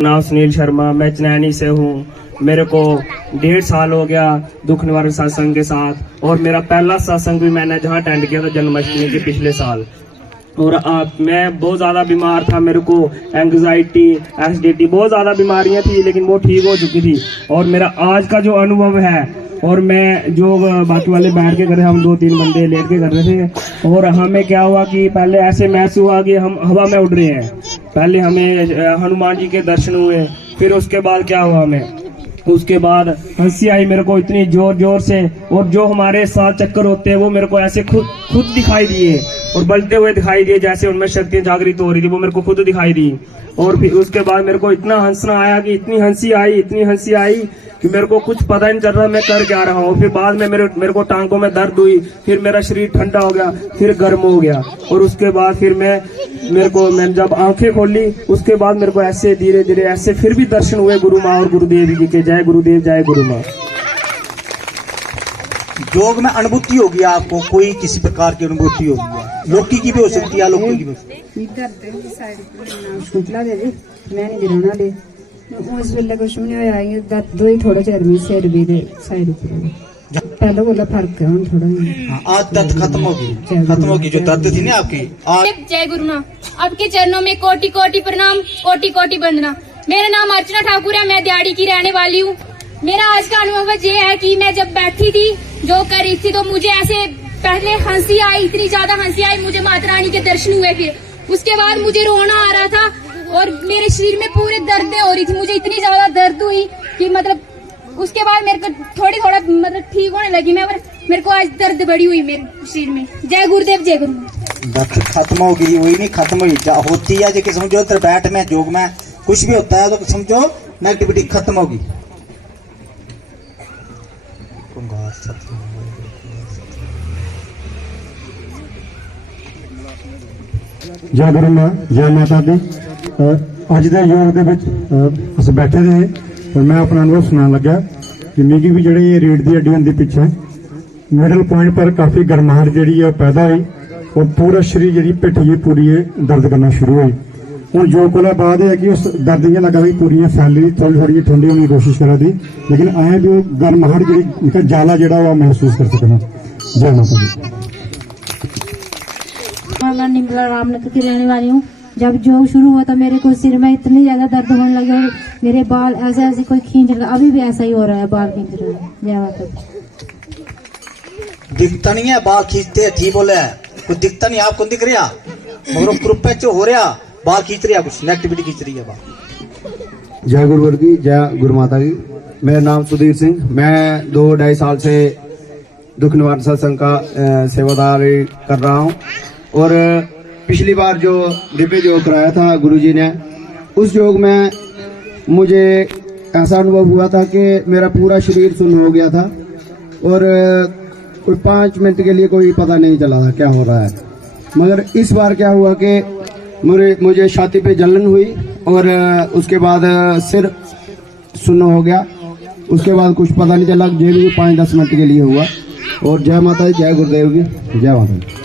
नाम सुनील शर्मा, मैं चनैनी से हूँ। मेरे को 1.5 साल हो गया दुख निवारण सत्संग के साथ, और मेरा पहला सत्संग भी मैंने जहाँ अटेंड किया था जन्माष्टमी के पिछले साल। और मैं बहुत ज़्यादा बीमार था, मेरे को एंग्जाइटी, एसिडिटी, बहुत ज़्यादा बीमारियां थी, लेकिन वो ठीक हो चुकी थी। और मेरा आज का जो अनुभव है, और मैं जो बाकी वाले बैठ के कर रहे, हम 2-3 बंदे लेट के कर रहे थे, और हमें क्या हुआ कि पहले ऐसे महसूस हुआ कि हम हवा में उड़ रहे हैं। पहले हमें हनुमान जी के दर्शन हुए, फिर उसके बाद क्या हुआ, हमें उसके बाद हंसी आई मेरे को इतनी जोर जोर से, और जो हमारे साथ चक्कर होते हैं वो मेरे को ऐसे खुद दिखाई दिए और बलते हुए दिखाई दिए, जैसे उनमें शक्तियां जागृत हो रही थी, वो मेरे को खुद दिखाई दी। और फिर उसके बाद मेरे को इतना हंसना आया कि इतनी हंसी आई कि मेरे को कुछ पता नहीं चल रहा मैं कर क्या रहा हूँ। फिर बाद में मेरे को टांगों में दर्द हुई, फिर मेरा शरीर ठंडा हो गया, फिर गर्म हो गया, और उसके बाद फिर मैंने जब आंखें खोली, उसके बाद मेरे को ऐसे धीरे धीरे ऐसे फिर भी दर्शन हुए गुरु माँ और गुरुदेव जी के। जय गुरुदेव, जय गुरु माँ। योग में अनुभूति होगी आपको, कोई किसी प्रकार की अनुभूति होगी, लौकी की भी हो सकती है, अलौकिक की भी हो सकती है। उस वेले कुछ नहीं होया, दर्द दो ही थोड़ा चिर में सिर भी दे साइड ऊपर पहले बोला फर्क है थोड़ा। आज दर्द खत्म होगी जो दर्द थी ना आपकी आज। जय गुरु माँ, आपके चरणों में कोटि कोटि प्रणाम, कोटि कोटि वंदना। मेरा नाम अर्चना ठाकुर है, मैं दिहाड़ी की रहने वाली हूँ। मेरा आज का अनुभव ये है कि मैं जब बैठी थी जो कर रही थी, तो मुझे ऐसे पहले हंसी आई, इतनी ज्यादा हंसी आई, मुझे माता रानी के दर्शन हुए। फिर उसके बाद मुझे रोना आ रहा था और मेरे शरीर में पूरे दर्दें हो रही थी, मुझे इतनी ज्यादा दर्द हुई कि मतलब उसके बाद मेरे को थोड़ा मतलब ठीक होने लगी मैं, और मेरे को आज दर्द बड़ी हुई मेरे शरीर में। जय गुरुदेव, जय गुरु। दर्द खत्म होगी, वही नहीं खत्म हुई होती है जो कि समझो बैठ में योग में कुछ भी होता है तो समझो नेगेटिविटी खत्म होगी। जय गुरु मां, जय माता दी। अज के योग के अस बैठे थे और मैं अपना अनुभव सुनान लग्या कि मिगी भी जी रीढ़ की हड्डी होंगी पिछे मिडल पॉइंट पर काफ़ी गर्माहट जी पैदा हुई, और पूरा शरीर जी पिठ जी पूरी दर्द करना शुरू हुई। हूँ योग को बाद है कि उस दर्द इं लगा भी पूरी फैली, थोड़ी ठंडी होने की कोशिश करा दी, लेकिन अं भी गर्माहट जी जाला जो महसूस कर सकना। जय माता दी। मैं निम्बला रामनगर की रहने वाली हूँ। जब योग शुरू हुआ तो मेरे को सिर में इतनी ज्यादा दर्द होने लगे और मेरे बाल ऐसे कोई खींच रहा, अभी भी ऐसा ही हो रहा है, बाल खींच रहा है। जय माता दी। दिखता नहीं है बाल खींचते, ठीक बोले कुछ दिखता नहीं, आपको दिख रहा मगर ग्रुप पे जो हो रहा बाल खींच रहा, कुछ नेगेटिविटी खींच रही है बाल। जय गुरुवर की, जय गुरु माता की। मेरा नाम सुधीर सिंह, मैं 2-2.5 साल से दुख निवारण सत्संग का सेवादारी कर रहा हूँ। और पिछली बार जो दिव्य योग कराया था गुरुजी ने, उस योग में मुझे ऐसा अनुभव हुआ था कि मेरा पूरा शरीर सुन्न हो गया था, और कोई 5 मिनट के लिए कोई पता नहीं चला था क्या हो रहा है। मगर इस बार क्या हुआ कि मुझे छाती पे जलन हुई, और उसके बाद सिर सुन्न हो गया, उसके बाद कुछ पता नहीं चला, जो भी 5-10 मिनट के लिए हुआ। और जय माता दी, जय गुरुदेव की, जय माता दी।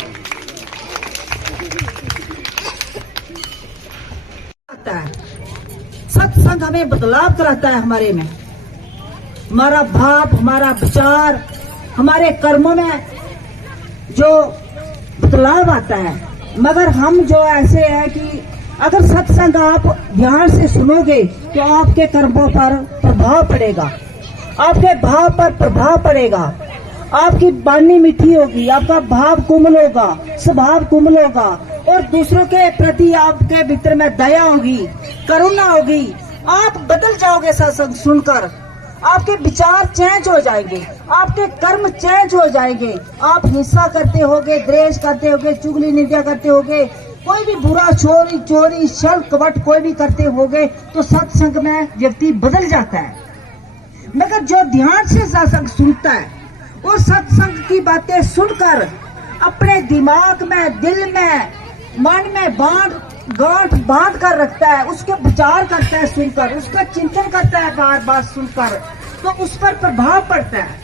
सत्संग हमें बदलाव कराता है, हमारे में हमारा भाव, हमारा विचार, हमारे कर्मों में जो बदलाव आता है। मगर हम जो ऐसे है कि अगर सत्संग आप ध्यान से सुनोगे तो आपके कर्मों पर प्रभाव पड़ेगा, आपके भाव पर प्रभाव पड़ेगा, आपकी वाणी मीठी होगी, आपका भाव कोमल होगा, स्वभाव कोमल होगा, और दूसरों के प्रति आपके भीतर में दया होगी, करुणा होगी। आप बदल जाओगे सत्संग सुनकर, आपके विचार चेंज हो जाएंगे, आपके कर्म चेंज हो जाएंगे। आप हिंसा करते होगे, द्वेष करते होगे, चुगली निंदा करते होगे, कोई भी बुरा चोरी छल कपट कोई भी करते होगे, तो सत्संग में व्यक्ति बदल जाता है। मगर जो ध्यान से सत्संग सुनता है और सत्संग की बातें सुनकर अपने दिमाग में, दिल में, मन में गांठ बांध कर रखता है, उसके विचार करता है सुनकर, उसका चिंतन करता है बार बार सुनकर, तो उस पर प्रभाव पड़ता है।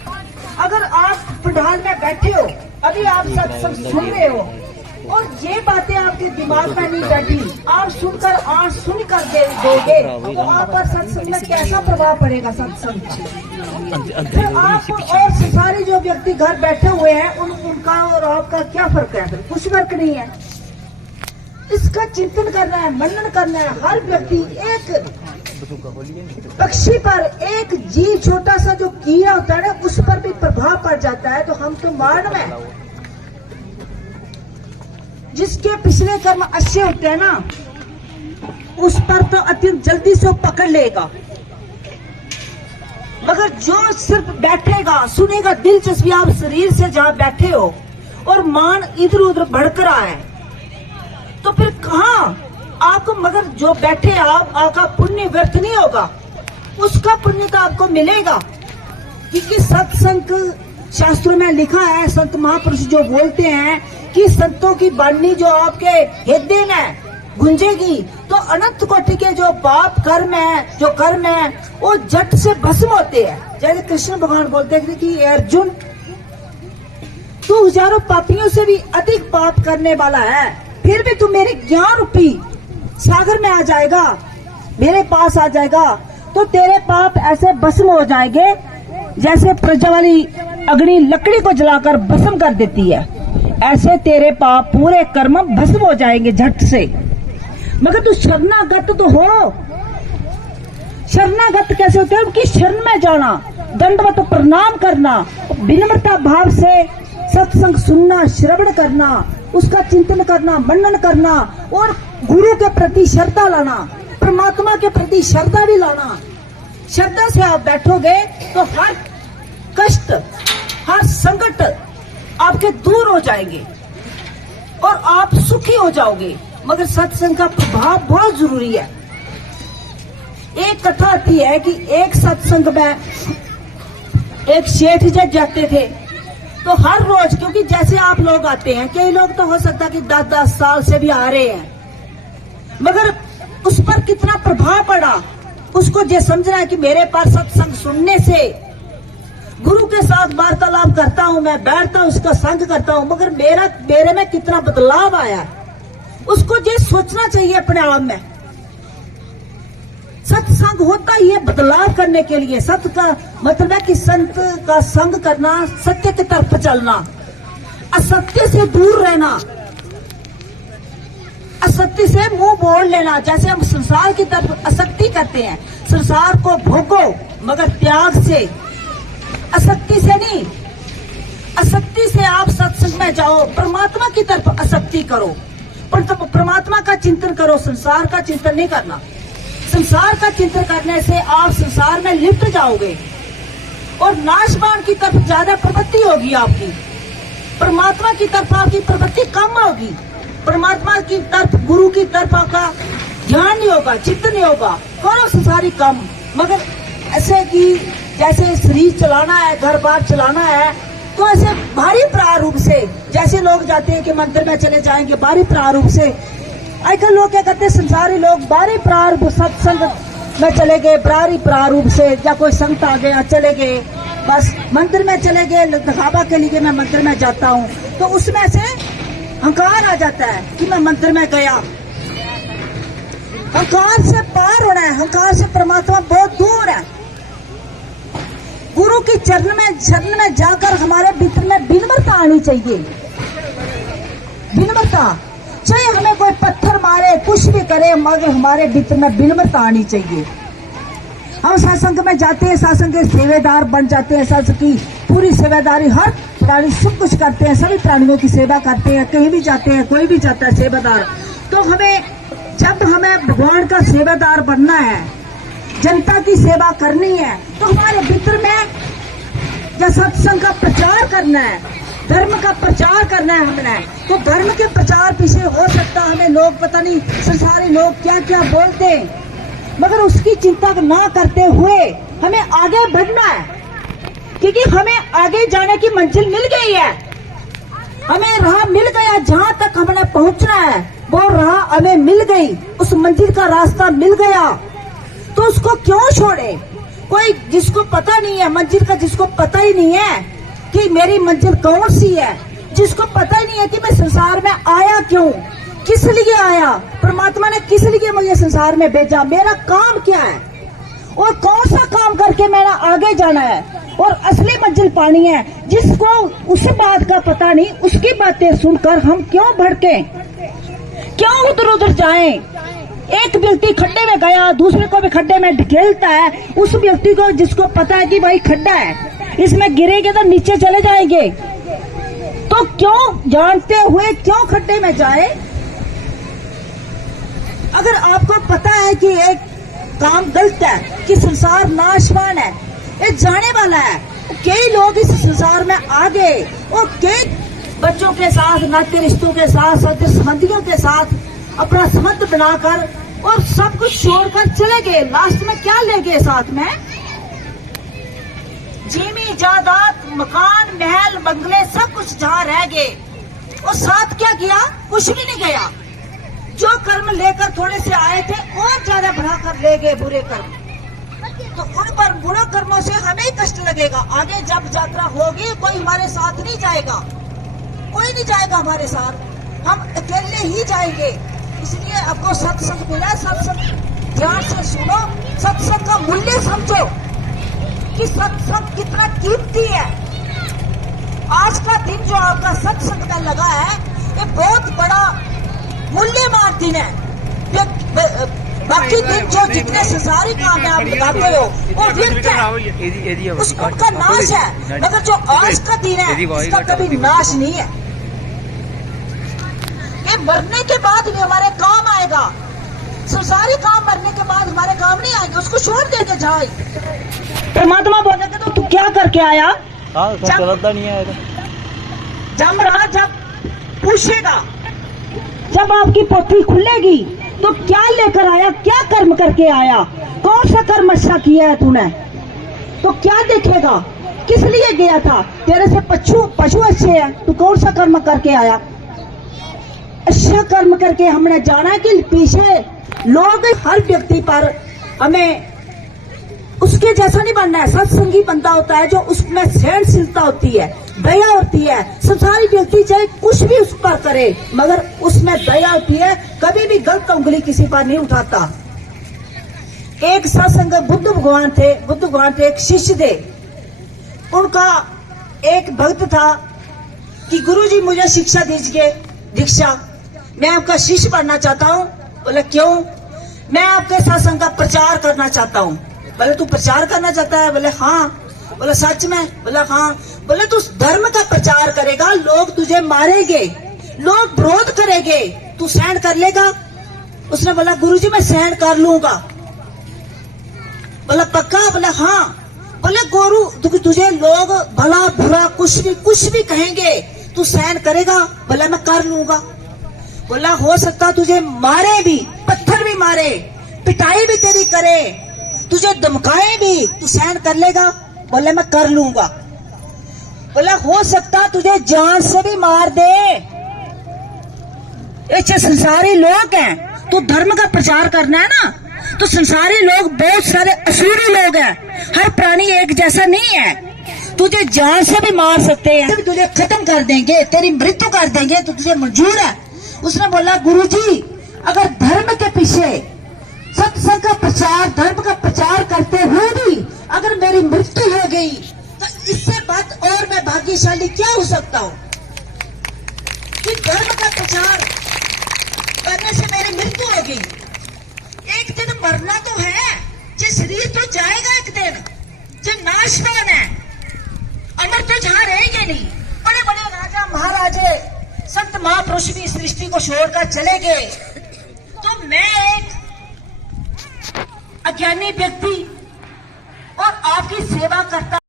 अगर आप पंडाल में बैठे हो, अभी आप सत्संग सुन रहे हो, और ये बातें आपके दिमाग में नहीं बैठी, आप सुनकर आंख सुनकर दोगे तो आप पर सत्संग में कैसा प्रभाव पड़ेगा सत्संग का। फिर आप और सारे जो व्यक्ति घर बैठे हुए हैं उनका और आपका क्या फर्क है? फिर कुछ फर्क नहीं है। इसका चिंतन करना है, मनन करना है। हर व्यक्ति एक पक्षी पर, एक जीव छोटा सा जो कीड़ा होता है ना, उस पर भी प्रभाव पड़ जाता है। तो हम तो मान में जिसके पिछले कर्म अच्छे होते हैं ना, उस पर तो अत्यंत जल्दी से पकड़ लेगा। मगर जो सिर्फ बैठेगा, सुनेगा, दिलचस्पी, आप शरीर से जहां बैठे हो और मान इधर उधर भड़क रहा है, तो फिर कहां आपको, मगर जो बैठे आप, आपका पुण्य व्यर्थ नहीं होगा, उसका पुण्य तो आपको मिलेगा। क्योंकि सत्संग शास्त्रों में लिखा है, संत महापुरुष जो बोलते हैं कि संतों की वाणी जो आपके हृदय में गूंजेगी तो अनंत कोटि के जो पाप कर्म है, जो कर्म है, वो झट से भस्म होते हैं। जैसे कृष्ण भगवान बोलते हैं कि अर्जुन, तू हजारों पापियों से भी अधिक पाप करने वाला है, फिर भी तू मेरे ज्ञान रूपी सागर में आ जाएगा, मेरे पास आ जाएगा, तो तेरे पाप ऐसे भस्म हो जाएंगे जैसे प्रज्वली अग्नि लकड़ी को जलाकर भस्म कर देती है, ऐसे तेरे पाप पूरे कर्म भस्म हो जाएंगे झट से। मगर तू शरणागत तो हो। शरणागत कैसे होते हैं? उनकी शरण में जाना, दंडवत प्रणाम करना, विनम्रता भाव से सत्संग सुनना, श्रवण करना, उसका चिंतन करना, मनन करना और गुरु के प्रति श्रद्धा लाना, परमात्मा के प्रति श्रद्धा भी लाना। श्रद्धा से आप बैठोगे तो हर कष्ट, हर संकट आपके दूर हो जाएंगे और आप सुखी हो जाओगे। मगर सत्संग का प्रभाव बहुत जरूरी है। एक कथा आती है कि एक सत्संग में एक सेठ जी जाते थे, तो हर रोज, क्योंकि जैसे आप लोग आते हैं, कई लोग तो हो सकता है कि 10-10 साल से भी आ रहे हैं, मगर उस पर कितना प्रभाव पड़ा, उसको ये समझना है कि मेरे पास सत्संग सुनने से, गुरु के साथ वार्तालाप करता हूं, मैं बैठता हूं, उसका संग करता हूं, मगर मेरे में कितना बदलाव आया, उसको ये सोचना चाहिए अपने आप में। सत्संग होता ही है बदलाव करने के लिए। सत्य का मतलब है कि संत का संग करना, सत्य की तरफ चलना, असत्य से दूर रहना, असत्य से मुंह मोड़ लेना। जैसे हम संसार की तरफ आसक्ति करते हैं, संसार को भोगो मगर त्याग से, आसक्ति से नहीं। आसक्ति से आप सत्संग में जाओ, परमात्मा की तरफ आसक्ति करो, परमात्मा का चिंतन करो, संसार का चिंतन नहीं करना। संसार का चिंतन करने से आप संसार में लिप्त जाओगे और नाशवान की तरफ ज्यादा प्रवृत्ति होगी आपकी। परमात्मा की तरफ आपकी प्रवृत्ति कम होगी। परमात्मा की तरफ, गुरु की तरफ आपका ध्यान नहीं होगा, चित्त नहीं होगा, करो संसारी काम। मगर ऐसे कि जैसे शरीर चलाना है, घर बार चलाना है, तो ऐसे भारी प्रारूप से, जैसे लोग जाते हैं कि मंदिर में चले जाएंगे भारी प्रारूप से, आजकल लोग क्या करते हैं, संसारी लोग भारी प्रारूप सत्संग में चले गए, भारी प्रारूप से, या कोई संत आ गया चले गए, बस मंदिर में चले गए, दिखावा के लिए मैं मंदिर में जाता हूँ, तो उसमें से अहंकार आ जाता है कि मैं मंदिर में गया। अहंकार से पार होना है, अहंकार से परमात्मा बहुत दूर है। गुरु की शरण में जाकर हमारे भीतर में विनम्रता आनी चाहिए। विनम्रता, चाहे हमें कोई पत्थर मारे, कुछ भी करे, मगर हमारे भीतर में विनम्रता आनी चाहिए। हम सत्संग में जाते हैं, सत्संग के सेवेदार बन जाते हैं, सत्संग की पूरी सेवादारी, हर प्राणी सब कुछ करते हैं, सभी प्राणियों की सेवा करते हैं, कहीं भी जाते हैं, कोई भी जाता है सेवादार। तो जब हमें भगवान का सेवादार बनना है, जनता की सेवा करनी है, तो हमारे भीतर में या सत्संग का प्रचार करना है, धर्म का प्रचार करना है हमने, तो धर्म के प्रचार पीछे हो सकता है हमें लोग, पता नहीं संसारी लोग क्या क्या बोलते हैं, मगर उसकी चिंता ना करते हुए हमें आगे बढ़ना है, क्योंकि हमें आगे जाने की मंजिल मिल गई है, हमें राह मिल गया, जहां तक हमने पहुंचना है वो राह हमें मिल गई, उस मंजिल का रास्ता मिल गया, तो उसको क्यों छोड़े। कोई जिसको पता नहीं है मंजिल का, जिसको पता ही नहीं है कि मेरी मंजिल कौन सी है, जिसको पता ही नहीं है कि मैं संसार में आया क्यों, किस लिए आया, परमात्मा ने किस लिए मुझे संसार में भेजा, मेरा काम क्या है और कौन सा काम करके मैंने आगे जाना है और असली मंजिल पानी है। जिसको उस बात का पता नहीं, उसकी बातें सुनकर हम क्यों भड़के, क्यों उधर उधर जाएं। एक व्यक्ति खड्डे में गया, दूसरे को भी खड्डे में ढकेलता है। उस व्यक्ति को जिसको पता है कि भाई खड्डा है, इसमें गिरेंगे तो नीचे चले जाएंगे, तो क्यों जानते हुए क्यों खड्डे में जाए। अगर आपको पता है कि एक काम गलत है, कि संसार नाशवान है, ये जाने वाला है, कई लोग इस संसार में आ गए और कई बच्चों के साथ, नाते रिश्तों के साथ, सगे संबंधियों के साथ अपना संबंध बनाकर और सब कुछ छोड़कर चले गए। लास्ट में क्या ले गए साथ में? जमीन जायदाद, मकान, महल, बंगले, सब कुछ जहाँ रह गए और साथ क्या किया? कुछ भी नहीं गया। जो कर्म लेकर थोड़े से आए थे और ज्यादा बढ़ाकर ले गए बुरे कर्म। तो उन पर बुरे कर्मों से हमें ही कष्ट लगेगा। आगे जब यात्रा होगी कोई हमारे साथ नहीं जाएगा, कोई नहीं जाएगा हमारे साथ, हम अकेले ही जाएंगे। इसलिए आपको सत्संग मिला, सत्संग ध्यान से सुनो, सत्संग का मूल्य समझो कि सत्संग कितना कीमती है। आज का दिन जो आपका सत्संग में लगा है, ये बहुत बड़ा मूल्यवान दिन है। बाकी दिन जो जितने संसारी काम में आप लगाते हो वो व्यर्थ है, उसका नाश है। मगर जो आज का दिन है इसका कभी नाश नहीं है। ये मरने के बाद भी हमारे काम आएगा। संसारी काम मरने के बाद हमारे काम नहीं आएंगे, उसको छोड़ देके जाए। परमात्मा बोलेगा तो तू क्या करके आया? जब रहा, जब पूछेगा, जब आपकी पोथी खुलेगी तो क्या लेकर आया, क्या कर्म करके आया, कौन सा कर्म अच्छा किया है तूने, तो क्या देखेगा? किस लिए गया था? तेरे से पशु अच्छे हैं, तू कौन सा कर्म करके आया? अच्छा कर्म करके हमने जाना कि पीछे लोग, हर व्यक्ति पर हमें उसके जैसा नहीं बनना है। सत्संगी बंदा होता है जो उसमें सहनशीलता होती है, दया होती है। संसारी व्यक्ति चाहे कुछ भी उस पर करे मगर उसमें दया होती है, कभी भी गलत उंगली किसी पर नहीं उठाता। एक सत्संग बुद्ध भगवान थे, एक शिष्य थे। उनका एक भक्त था कि गुरुजी मुझे शिक्षा दीजिए, दीक्षा, मैं आपका शिष्य बनना चाहता हूँ। बोले क्यों? मैं आपके सत्संग का प्रचार करना चाहता हूँ। बोले तू प्रचार करना चाहता है? बोले हाँ। बोले सच में? बोला हाँ। बोले तू धर्म का प्रचार करेगा, लोग तुझे मारेंगे, लोग विरोध करेंगे, तू सहन कर लेगा? उसने बोला गुरुजी मैं सहन कर लूंगा। बोला पक्का? बोला हाँ। बोले गुरु तुझे लोग भला बुरा कुछ भी कहेंगे, तू सहन करेगा? बोला मैं कर लूंगा। बोला हो सकता तुझे मारे भी, पत्थर भी मारे, पिटाई भी तेरी करे, तुझे धमकाए भी, तू सहन कर लेगा? बोले मैं कर लूंगा। बोला हो सकता तुझे जान से भी मार दे, ऐसे संसारी लोग हैं, तो धर्म का प्रचार करना है ना, तो संसारी लोग बहुत सारे असुरी लोग हैं, हर प्राणी एक जैसा नहीं है, तुझे जान से भी मार सकते हैं, तुझे खत्म कर देंगे, तेरी मृत्यु कर देंगे, तो तुझे मंजूर है? उसने बोला गुरुजी अगर धर्म के पीछे सत्संग का प्रचार, धर्म का प्रचार करते हुए भी अगर मेरी मृत्यु हो गई तो इससे बात और मैं भाग्यशाली क्या हो सकता हूँ कि धर्म का प्रचार करने से मेरी मृत्यु हो गई। एक दिन मरना तो है, जो शरीर तो जाएगा एक दिन, जो नाशवान है, अमर तो जहाँ रहेंगे नहीं। बड़े बड़े राजा महाराजे संत महापुरुष भी इस सृष्टि को छोड़कर चले गए, तो मैं एक अज्ञानी व्यक्ति और आपकी सेवा करता